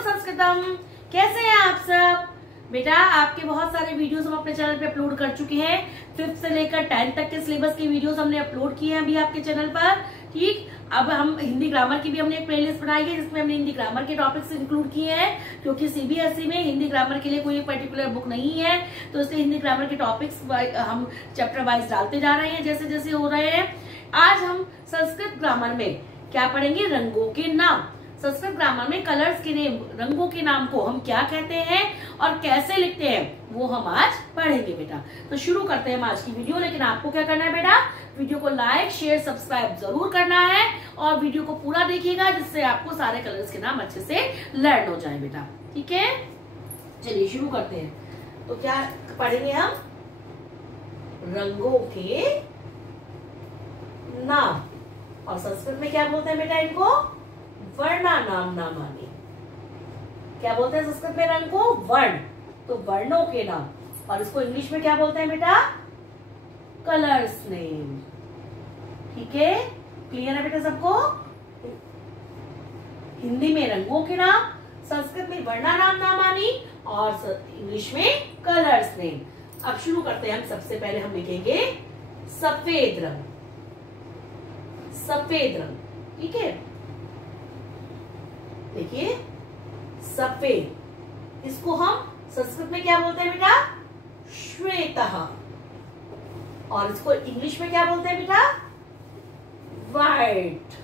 संस्कृतम। कैसे हैं आप सब? बेटा आपके बहुत सारे वीडियोस हम अपने चैनल पे अपलोड कर चुके हैं। 5th से लेकर 10th तक के सिलेबस की वीडियोस हमने अपलोड किए हैं अभी आपके चैनल पर। ठीक, अब हम हिंदी ग्रामर की भी हमने एक प्लेलिस्ट बनाई है जिसमें हमने हिंदी ग्रामर के टॉपिक्स इंक्लूड किए हैं, क्योंकि सीबीएसई में हिंदी ग्रामर के लिए कोई पर्टिकुलर बुक नहीं है, तो इसलिए हिंदी ग्रामर के टॉपिक्स हम चैप्टर वाइज डालते जा रहे हैं जैसे जैसे हो रहे हैं। आज हम संस्कृत ग्रामर में क्या पढ़ेंगे? रंगों के नाम। संस्कृत ग्रामर में कलर्स के नेम, रंगों के नाम को हम क्या कहते हैं और कैसे लिखते हैं वो हम आज पढ़ेंगे बेटा। तो शुरू करते हैं हम आज की वीडियो। लेकिन आपको क्या करना है बेटा? वीडियो को लाइक शेयर सब्सक्राइब जरूर करना है और वीडियो को पूरा देखिएगा जिससे आपको सारे कलर्स के नाम अच्छे से लर्न हो जाए बेटा। ठीक है, चलिए शुरू करते हैं। तो क्या पढ़ेंगे हम? रंगों के नाम। और संस्कृत में क्या बोलते हैं बेटा इनको? वर्णा नाम नामानी। क्या बोलते हैं संस्कृत में रंग को? वर्ण। तो वर्णों के नाम। और इसको इंग्लिश में क्या बोलते हैं बेटा? Colours name. ठीक है, क्लियर है बेटा सबको? हिंदी में रंगों के नाम, संस्कृत में वर्णा नाम नामानी और इंग्लिश में कलर्स नेम। अब शुरू करते हैं हम। सबसे पहले हम लिखेंगे सफेद रंग। सफेद रंग, ठीक है। देखिए सफेद, इसको हम संस्कृत में क्या बोलते हैं बेटा? श्वेतः। और इसको इंग्लिश में क्या बोलते हैं बेटा? व्हाइट।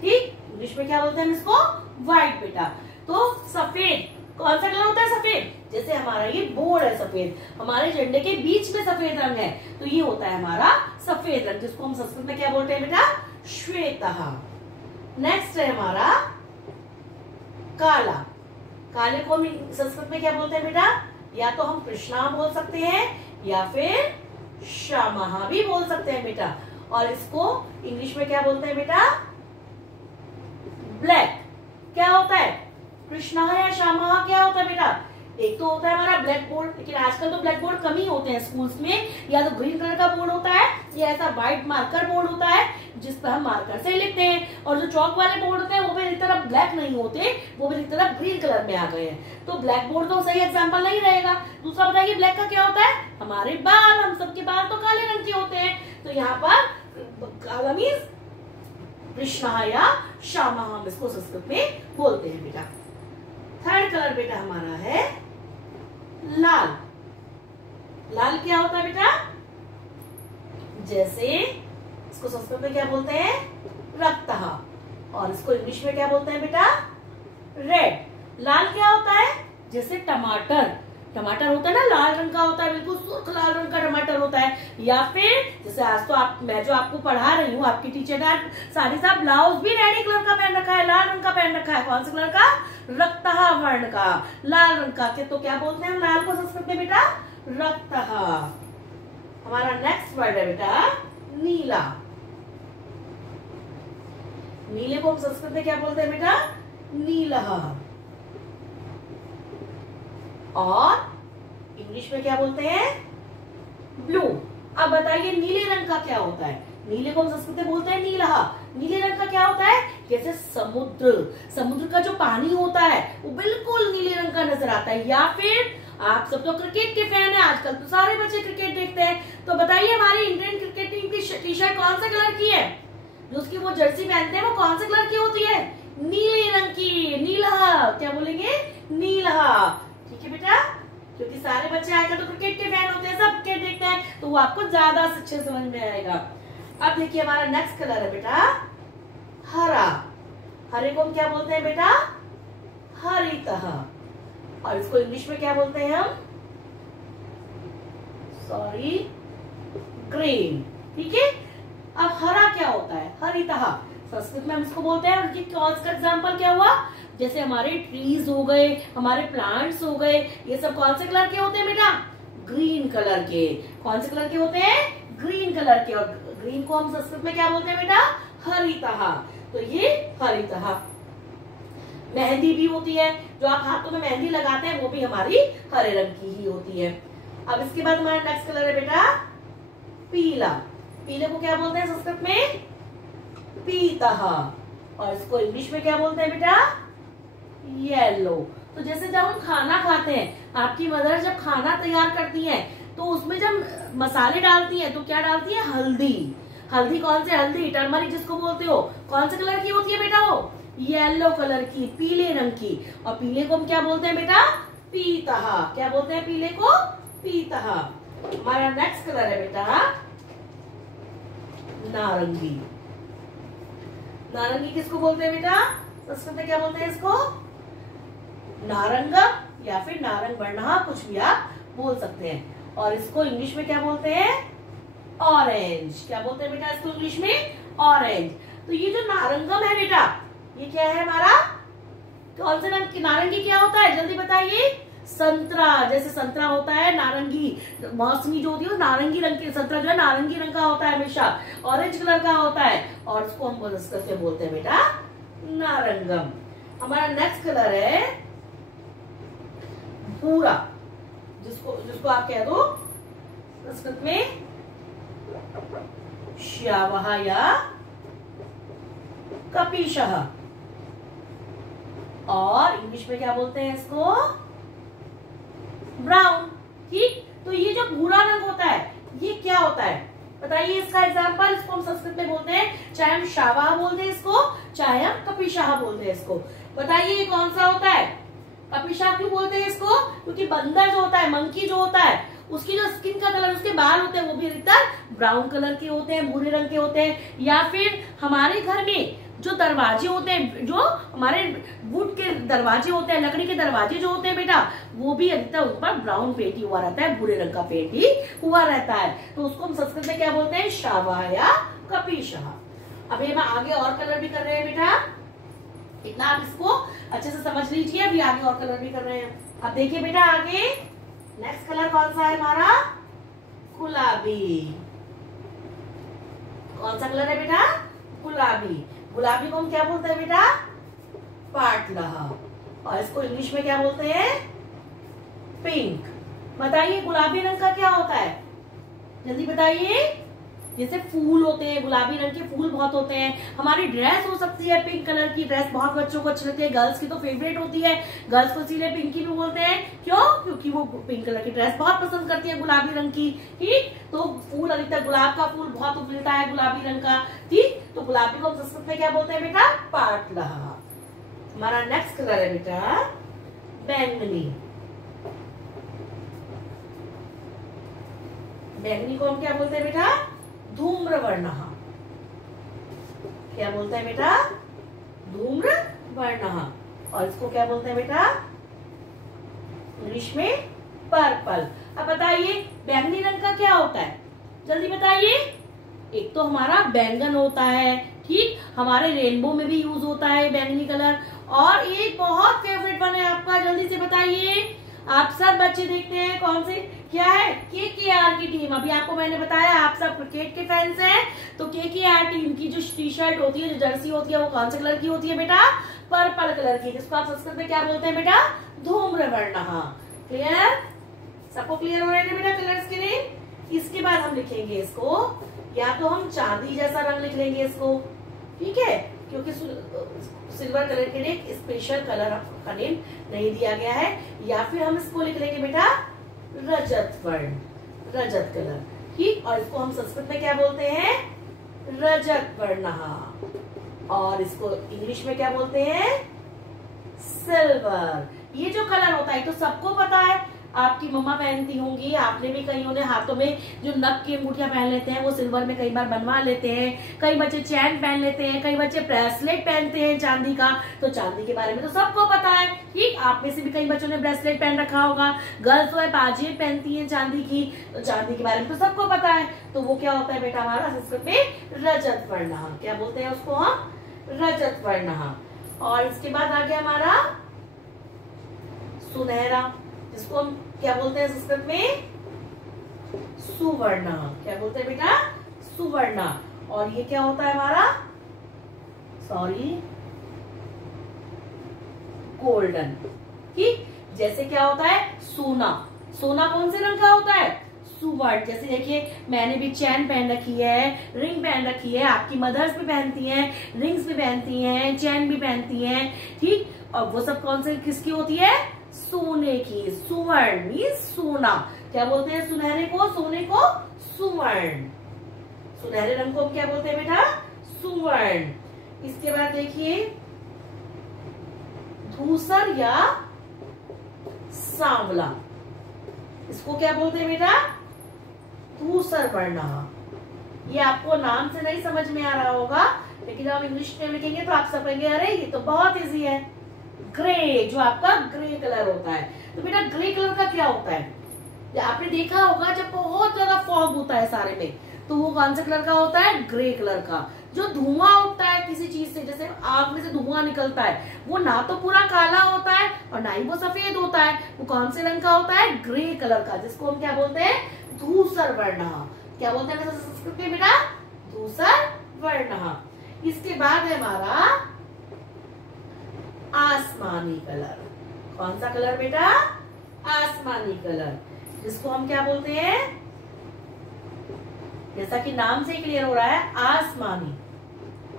ठीक, इंग्लिश में क्या बोलते हैं इसको? व्हाइट बेटा। तो सफेद कौन सा कलर होता है? सफेद। जैसे हमारा ये बोर्ड है सफेद, हमारे झंडे के बीच में सफेद रंग है, तो ये होता है हमारा सफेद रंग, जिसको हम संस्कृत में क्या बोलते हैं बेटा? श्वेतः। नेक्स्ट है हमारा काला। काले को हम संस्कृत में क्या बोलते हैं बेटा? या तो हम कृष्णा बोल सकते हैं या फिर श्यामः भी बोल सकते हैं बेटा। और इसको इंग्लिश में क्या बोलते हैं बेटा? ब्लैक। क्या होता है? कृष्णा या श्यामः क्या होता है बेटा? एक तो होता है हमारा ब्लैक बोर्ड, लेकिन आजकल तो ब्लैक बोर्ड कम ही होते हैं स्कूल्स में। या तो ग्रीन कलर का बोर्ड होता है या ऐसा व्हाइट मार्कर बोर्ड होता है जिस पर हम मार्कर से लिखते हैं। और जो चौक वाले बोर्ड होते हैं वो भी एक तरफ ब्लैक नहीं होते, वो भी एक तरफ ग्रीन कलर में आ गए हैं। तो ब्लैक बोर्ड तो सही एग्जाम्पल नहीं रहेगा। दूसरा बताइए ब्लैक का क्या होता है? हमारे बाल, हम सबके बाल तो काले रंग के होते हैं, तो यहाँ पर काला मीन्स कृष्णा या श्यामः हम इसको संस्कृत में बोलते हैं बेटा। थर्ड कलर बेटा हमारा है लाल। लाल क्या होता है बेटा? जैसे इसको संस्कृत में क्या बोलते हैं? रक्तः। और इसको इंग्लिश में क्या बोलते हैं बेटा? रेड। लाल क्या होता है? जैसे टमाटर, टमाटर होता है ना, लाल रंग का होता है, बिल्कुल सुर्ख लाल रंग का टमाटर होता है। या फिर जैसे आज तो मैं जो आपको पढ़ा रही हूँ, आपकी टीचर ने साड़ी साहब ब्लाउज भी रेडी कलर का पहन रखा है, लाल रंग का पहन रखा है। कौन से कलर का? रक्तः वर्ण का, लाल रंग का। तो क्या बोलते हैं हम लाल को संस्कृत में बेटा? रक्तः। हमारा नेक्स्ट वर्ड है बेटा नीला। नीले को हम संस्कृत में क्या बोलते हैं बेटा? नीलः। और इंग्लिश में क्या बोलते हैं? ब्लू। अब बताइए नीले रंग का क्या होता है? नीले को हम संस्कृत में बोलते हैं नीलः। नीले रंग का क्या होता है? जैसे समुद्र, समुद्र का जो पानी होता है वो बिल्कुल नीले रंग का नजर आता है। या फिर आप सब तो क्रिकेट के फैन है, आजकल तो सारे बच्चे क्रिकेट देखते हैं, तो बताइए हमारी इंडियन क्रिकेट टीम की टी शर्ट कौन से कलर की है? जो उसकी वो जर्सी पहनते हैं वो कौन से कलर की होती है? नीले रंग की। नीलः। क्या बोलेंगे? नीलः। ठीक है बेटा, क्योंकि सारे बच्चे आजकल तो क्रिकेट के फैन होते हैं, सब क्रिकेट देखते हैं, तो वो आपको ज्यादा अच्छे समझ में आएगा। अब देखिए हमारा नेक्स्ट कलर है बेटा हरा। हरे को हम क्या बोलते हैं बेटा? हरितः। और इसको इंग्लिश में क्या बोलते हैं हम? Sorry, green. ठीक है, अब हरा क्या होता है? हरितः। संस्कृत में हम इसको बोलते हैं। उनकी कौन सा एग्जाम्पल क्या हुआ? जैसे हमारे ट्रीज हो गए, हमारे प्लांट्स हो गए, ये सब कौन से कलर के होते हैं बेटा? ग्रीन कलर के। कौन से कलर के होते हैं? ग्रीन कलर के। और ग्रीन को हम संस्कृत में क्या बोलते हैं बेटा? हरितः। तो ये हरितः। मेहंदी भी होती है, जो आप हाथों में मेहंदी लगाते हैं वो भी हमारी हरे रंग की ही होती है। अब इसके बाद हमारा नेक्स्ट कलर है बेटा पीला। पीले को क्या बोलते हैं संस्कृत में? पीतः। और इसको इंग्लिश में क्या बोलते हैं बेटा? येलो। तो जैसे जब हम खाना खाते हैं, आपकी मदर जब खाना तैयार करती हैं तो उसमें जब मसाले डालती हैं तो क्या डालती है? हल्दी। हल्दी कौन से? हल्दी टर्मरिक जिसको बोलते हो, कौन से कलर की होती है बेटा? वो येलो कलर की, पीले रंग की। और पीले को हम क्या बोलते हैं बेटा? पीतहा। क्या बोलते हैं पीले को? पीतहा। हमारा नेक्स्ट कलर है बेटा नारंगी। नारंगी किसको बोलते हैं बेटा? संस्कृत में क्या बोलते हैं इसको? नारंगम या फिर नारंग वर्णः, कुछ भी आप बोल सकते हैं। और इसको इंग्लिश में क्या बोलते हैं? ऑरेंज। क्या बोलते हैं बेटा इसको इंग्लिश में? ऑरेंज। तो ये जो नारंगम है बेटा, ये क्या है हमारा? कौन से रंग की? नारंगी क्या होता है जल्दी बताइए? संतरा। जैसे संतरा होता है नारंगी, मौसमी जो होती है नारंगी रंग की, संतरा जो है नारंगी रंग का होता है, हमेशा ऑरेंज कलर का होता है। और इसको हम करके बोलते हैं बेटा नारंगम। हमारा नेक्स्ट कलर है भूरा, जिसको आप कह दो संस्कृत में श्यावह या कपीशः, और इंग्लिश में क्या बोलते हैं इसको? ब्राउन। ठीक। तो ये जो भूरा रंग होता है ये क्या होता है बताइए? इसका एग्जांपल, इसको हम संस्कृत में बोलते हैं, चाहे हम शावा बोलते हैं इसको, चाहे हम कपीशाह बोलते हैं इसको। बताइए ये कौन सा होता है? कपीशाह क्यों बोलते हैं इसको? क्योंकि बंदर जो होता है, मंकी जो होता है, उसकी जो स्किन का कलर, उसके बाल होते हैं वो भी अधिकतर ब्राउन कलर के होते हैं, भूरे रंग के होते हैं। या फिर हमारे घर में जो दरवाजे होते हैं, जो हमारे वुड के दरवाजे होते हैं, लकड़ी के दरवाजे जो होते हैं बेटा, वो भी अधिकतर उस पर ब्राउन पेंट ही हुआ रहता है, भूरे रंग का पेंट ही हुआ रहता है। तो उसको हम संस्कृत में क्या बोलते हैं? शावा या कपीशः। अभी हम आगे और कलर भी कर रहे हैं बेटा, इतना आप इसको अच्छे से समझ लीजिए। अभी आगे और कलर भी कर रहे हैं। अब देखिए बेटा आगे नेक्स्ट कलर कौन सा है हमारा? गुलाबी। कौन सा कलर है बेटा? गुलाबी। गुलाबी को हम क्या बोलते हैं बेटा? पाटलह। और इसको इंग्लिश में क्या बोलते हैं? पिंक। बताइए गुलाबी रंग का क्या होता है? जल्दी बताइए। जैसे फूल होते हैं, गुलाबी रंग के फूल बहुत होते हैं। हमारी ड्रेस हो सकती है पिंक कलर की, ड्रेस बहुत बच्चों को अच्छी लगती है, गर्ल्स की तो फेवरेट होती है, गर्ल्स को इसीलिए पिंकी भी बोलते हैं। क्यों? क्योंकि वो पिंक कलर की ड्रेस बहुत पसंद करती है गुलाबी रंग की। ठीक। तो फूल अधिकतर गुलाब का फूल बहुत मिलता है गुलाबी रंग का। ठीक। तो गुलाबी को संस्कृत में क्या बोलते हैं बेटा? पाटलह। हमारा नेक्स्ट कलर है बेटा बैंगनी। बैंगनी को हम क्या बोलते हैं बेटा? धूम्रवर्णः। क्या बोलते हैं बेटा? धूम्रवर्णः। और इसको क्या बोलते हैं बेटा इंग्लिश में? पर्पल। अब बताइए बैंगनी रंग का क्या होता है? जल्दी बताइए। एक तो हमारा बैंगन होता है, ठीक, हमारे रेनबो में भी यूज होता है बैंगनी कलर। और एक बहुत फेवरेट वन है आपका, जल्दी से बताइए। आप सब बच्चे देखते हैं कौन से, क्या है? KKR की टीम। अभी आपको मैंने बताया आप सब क्रिकेट के फैंस हैं, तो KKR टीम की जो टी शर्ट होती है, जो जर्सी होती है, वो कौन से कलर की होती है बेटा? पर्पल कलर की, जिसको आप संस्कृत में क्या बोलते हैं बेटा? धूम्रवर्णः। क्लियर? सबको क्लियर हो रहे हैं बेटा कलर्स के लिए? इसके बाद हम लिखेंगे इसको, या तो हम चांदी जैसा रंग लिख लेंगे इसको, ठीक है, क्योंकि सिल्वर कलर के लिए एक स्पेशल कलर का नेम नहीं दिया गया है। या फिर हम इसको लिख लेंगे बेटा रजत वर्ण, रजत कलर। ठीक। और इसको हम संस्कृत में क्या बोलते हैं? रजत वर्णः। और इसको इंग्लिश में क्या बोलते हैं? सिल्वर। ये जो कलर होता है तो सबको पता है, आपकी मम्मा पहनती होंगी, आपने भी, कईयों ने हाथों में जो नग की अंगूठियां पहन लेते हैं वो सिल्वर में कई बार बनवा लेते हैं, कई बच्चे चैन पहन लेते हैं, कई बच्चे ब्रेसलेट पहनते हैं चांदी का। तो चांदी के बारे में तो सबको पता है। ठीक। आप में से भी कई बच्चों ने ब्रेसलेट पहन रखा होगा, गर्ल्स जो है बाजियां पहनती है चांदी की, तो चांदी के बारे में तो सबको पता है। तो वो क्या होता है बेटा हमारा संस्कृत में? रजत वर्णः। क्या बोलते हैं उसको हम? रजत वर्णः। और इसके बाद आ गया हमारा सुनहरा, जिसको हम क्या बोलते हैं संस्कृत में? सुवर्ण। क्या बोलते हैं बेटा? सुवर्ण। और ये क्या होता है हमारा? Sorry, golden. ठीक। जैसे क्या होता है? सोना। सोना कौन से रंग का होता है? सुवर्ण। जैसे देखिए मैंने भी चैन पहन रखी है, रिंग पहन रखी है, आपकी मदर्स भी पहनती हैं, रिंग्स भी पहनती हैं, चैन भी पहनती हैं। ठीक। और वो सब कौन से किसकी होती है? सोने की। सुवर्ण मीन्स सोना। क्या बोलते हैं सुनहरे को? सोने को सुवर्ण। सुनहरे रंग को हम क्या बोलते हैं बेटा? सुवर्ण। इसके बाद देखिए धूसर या सांवला, इसको क्या बोलते हैं बेटा? धूसर वर्ण। ये आपको नाम से नहीं समझ में आ रहा होगा, लेकिन जब हम इंग्लिश में लिखेंगे तो आप सब कहेंगे अरे ये तो बहुत इजी है। ग्रे, जो आपका ग्रे कलर होता है। तो बेटा ग्रे कलर का क्या होता है? आपने देखा होगा जब बहुत ज्यादा फॉग होता है सारे में, तो वो कौन सा कलर का होता है? ग्रे कलर का। जो धुआं उठता है किसी चीज से, जैसे आग में से धुआं निकलता है, वो ना तो पूरा काला होता है और ना ही वो सफेद होता है, वो कौन से रंग का होता है? ग्रे कलर का, जिसको हम क्या बोलते हैं? धूसर वर्ण। क्या बोलते हैं संस्कृत में बेटा? धूसर वर्ण। इसके बाद है हमारा आसमानी कलर। कौन सा कलर बेटा? आसमानी कलर, जिसको हम क्या बोलते हैं? जैसा कि नाम से क्लियर हो रहा है, आसमानी।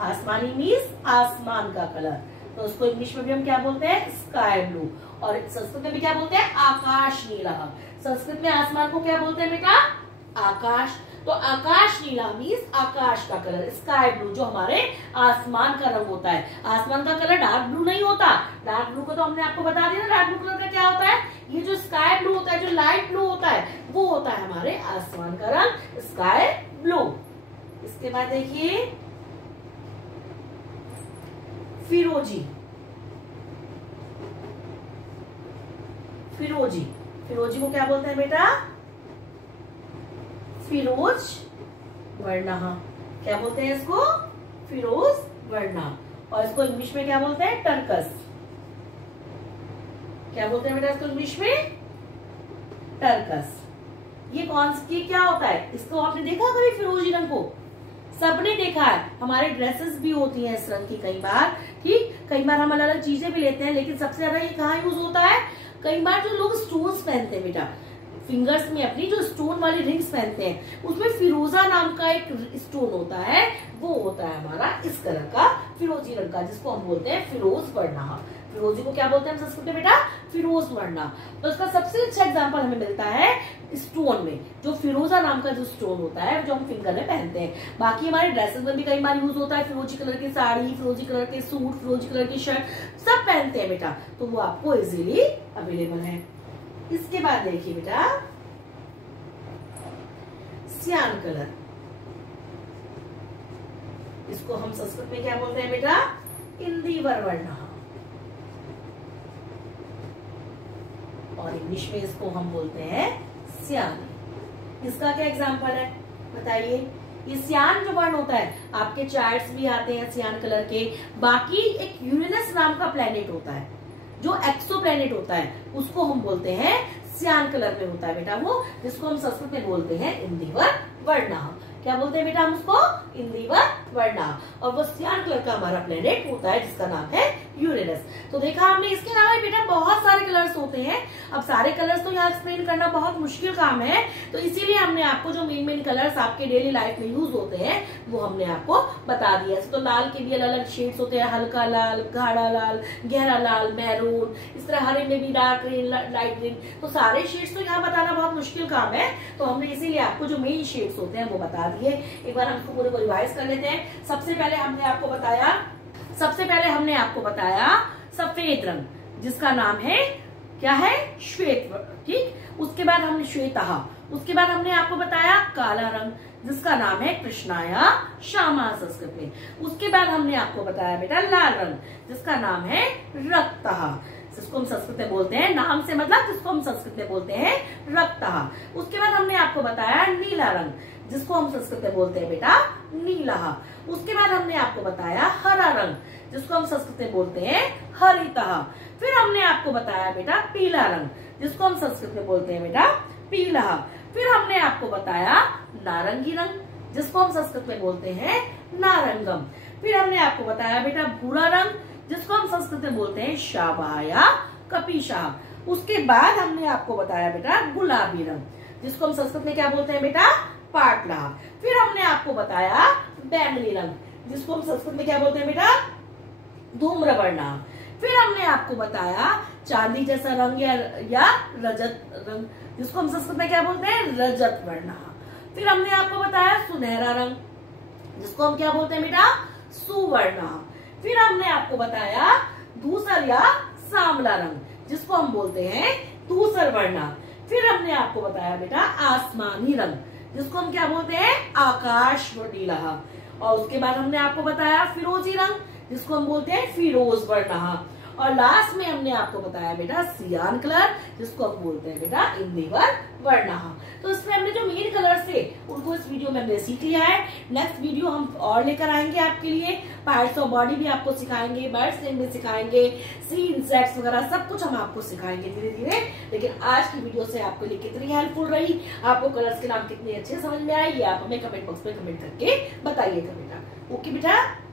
आसमानी मीन्स आसमान का कलर, तो उसको इंग्लिश में भी हम क्या बोलते हैं? Sky blue. और संस्कृत में भी क्या बोलते हैं? आकाश नीला। संस्कृत में आसमान को क्या बोलते हैं बेटा? आकाश। तो आकाश नीला मीन्स आकाश का कलर, स्काई ब्लू, जो हमारे आसमान का रंग होता है। आसमान का कलर डार्क ब्लू नहीं होता। डार्क ब्लू को तो हमने आपको बता दिया ना, डार्क ब्लू कलर का क्या होता है? ये जो स्काई ब्लू होता है, जो लाइट ब्लू होता है, वो होता है हमारे आसमान का रंग, स्काई ब्लू। इसके बाद देखिए फिरोजी। फिरोजी, फिरोजी को क्या बोलते हैं बेटा? फिरोज वर्ण। क्या बोलते हैं इसको? फिरोज वर्ण। और इसको इंग्लिश में क्या बोलते हैं? टर्कस। क्या बोलते हैं बेटा इसको इंग्लिश में? टर्कस। ये कौन सी क्या होता है? इसको आपने देखा कभी फिरोजी रंग को? सबने देखा है, हमारे ड्रेसेस भी होती हैं इस रंग की कई बार। ठीक, कई बार हम अलग अलग चीजें भी लेते हैं, लेकिन सबसे ज्यादा ये कहाँ यूज होता है? कई बार जो लोग स्टोन्स पहनते हैं बेटा, फिंगर्स में अपनी जो स्टोन वाली रिंग्स पहनते हैं, उसमें फिरोजा नाम का एक स्टोन होता है, वो होता है हमारा इस कलर का, फिरोजी रंग का, जिसको हम बोलते हैं फिरोज वर्ण। फिरोजी को क्या बोलते हैं हम संस्कृत में बेटा? फिरोज वर्ण। तो इसका सबसे अच्छा एग्जांपल हमें मिलता है स्टोन में, जो फिरोजा नाम का जो स्टोन होता है, जो हम फिंगर में पहनते हैं। बाकी हमारे ड्रेसेस में भी कई बार यूज होता है, फिरोजी कलर की साड़ी, फिरोजी कलर के सूट, फिरोजी कलर की शर्ट, सब पहनते हैं बेटा, तो वो आपको इजीली अवेलेबल है। इसके बाद देखिए बेटा सियान कलर, इसको हम संस्कृत में क्या बोलते हैं बेटा? इंदिवर वर्ण। और इंग्लिश में इसको हम बोलते हैं सियान। इसका क्या एग्जांपल है बताइए? ये सियान जो वर्ण होता है, आपके चार्ट्स भी आते हैं सियान कलर के। बाकी एक यूरेनस नाम का प्लेनेट होता है, जो एक्सो प्लेनेट होता है, उसको हम बोलते हैं सियान कलर में होता है बेटा वो, जिसको हम संस्कृत में बोलते हैं इंदिवर वर्ण। क्या बोलते हैं बेटा हम उसको? इंदिवर वर्ण। और वो सियान कलर का हमारा प्लेनेट होता है, जिसका नाम है यूरेनस। तो देखा हमने, इसके अलावा बेटा बहुत सारे कलर्स होते हैं। अब सारे कलर्स तो यहाँ एक्सप्लेन करना बहुत मुश्किल काम है, तो इसीलिए हमने आपको जो मेन मेन कलर्स आपके डेली लाइफ में यूज होते हैं वो हमने आपको बता दिया। तो लाल के भी अलग अलग शेड्स होते हैं, हल्का लाल, गाढ़ा लाल, गहरा लाल, मैरून, इस तरह हरे में भी डार्क ग्रीन, लाइट ग्रीन। तो सारे शेड्स तो यहाँ बताना बहुत मुश्किल काम है, तो हमने इसीलिए आपको जो मेन शेड्स होते हैं वो बता दिए। एक बार हम इसको पूरे को रिवाइज कर लेते हैं। सबसे पहले हमने आपको बताया सफेद रंग, जिसका नाम है क्या है? श्वेत। ठीक, उसके बाद हमने श्वेतः, उसके बाद हमने आपको बताया काला रंग, जिसका नाम है कृष्णाया श्यामा संस्कृत में। उसके बाद हमने आपको बताया बेटा लाल रंग, जिसका नाम है रक्तः, जिसको हम संस्कृत में बोलते हैं, नाम से मतलब जिसको हम संस्कृत में बोलते हैं रक्तः। उसके बाद हमने आपको बताया नीला रंग, जिसको हम संस्कृत में बोलते हैं बेटा नीलः। उसके बाद हमने आपको बताया हरा रंग, जिसको हम संस्कृत में बोलते हैं हरितः। फिर हमने आपको बताया बेटा पीला रंग, जिसको हम संस्कृत में बोलते हैं बेटा पीला। फिर हमने आपको बताया नारंगी रंग, जिसको हम संस्कृत में बोलते हैं नारंगम। फिर हमने आपको बताया बेटा भूरा रंग, जिसको हम संस्कृत में बोलते हैं शाबा या कपीशा। उसके बाद हमने आपको बताया बेटा गुलाबी रंग, जिसको हम संस्कृत में क्या बोलते हैं बेटा पाटला। फिर हमने आपको बताया बैंगनी रंग, जिसको हम संस्कृत में क्या बोलते हैं बेटा धूम्रवर्ण। फिर हमने आपको बताया चांदी जैसा रंग या रजत रंग, जिसको हम संस्कृत में क्या बोलते हैं, रजत वर्ण। फिर हमने आपको बताया सुनहरा रंग, जिसको हम क्या बोलते हैं बेटा, सुवर्ण। फिर हमने आपको बताया धूसर या सांवला रंग, जिसको हम बोलते हैं धूसर वर्ण। फिर हमने आपको बताया बेटा आसमानी रंग, जिसको हम क्या बोलते हैं, आकाश नीला। और उसके बाद हमने आपको बताया फिरोजी रंग, जिसको हम बोलते हैं फिरोज वर्ण। और लास्ट में हमने आपको बताया बेटा सियान कलर, जिसको हम बोलते हैं बेटा इंदिवर वर्ण। तो इसमें हमने जो मेन कलर थे उनको इस वीडियो में हमने सीख लिया है। नेक्स्ट वीडियो हम और लेकर आएंगे आपके लिए, पार्ट्स ऑफ बॉडी भी आपको सिखाएंगे, बर्ड्स नेम भी सिखाएंगे, सी इंसेक्ट्स वगैरह सब कुछ हम आपको सिखाएंगे धीरे धीरे। लेकिन आज की वीडियो से आपके लिए कितनी हेल्पफुल रही, आपको कलर्स के नाम कितने अच्छे समझ में आए, ये आप हमें कमेंट बॉक्स में कमेंट करके बताइएगा बेटा। ओके बेटा।